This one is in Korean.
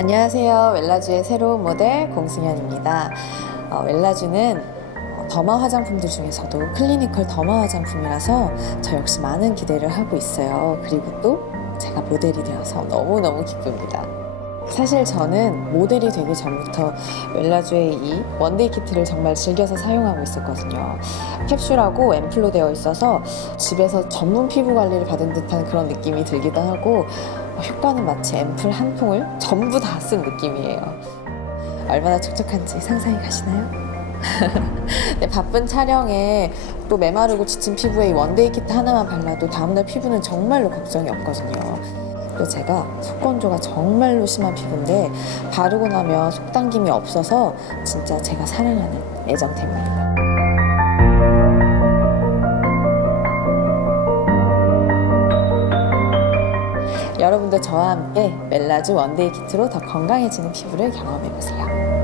안녕하세요. 웰라주의 새로운 모델 공승현입니다. 어, 웰라주는 더마 화장품들 중에서도 클리니컬 더마 화장품이라서 저 역시 많은 기대를 하고 있어요. 그리고 또 제가 모델이 되어서 너무너무 기쁩니다. 사실 저는 모델이 되기 전부터 웰라주의 이 원데이 키트를 정말 즐겨서 사용하고 있었거든요. 캡슐하고 앰플로 되어 있어서 집에서 전문 피부 관리를 받은 듯한 그런 느낌이 들기도 하고 어, 효과는 마치 앰플 한 통을 전부 다 쓴 느낌이에요. 얼마나 촉촉한지 상상이 가시나요? 네, 바쁜 촬영에 또 메마르고 지친 피부에 이 원데이 키트 하나만 발라도 다음날 피부는 정말로 걱정이 없거든요. 또 제가 속건조가 정말로 심한 피부인데 바르고 나면 속당김이 없어서 진짜 제가 사랑하는 애정템입니다. 여러분도 저와 함께 멜라주 원데이 키트로 더 건강해지는 피부를 경험해보세요.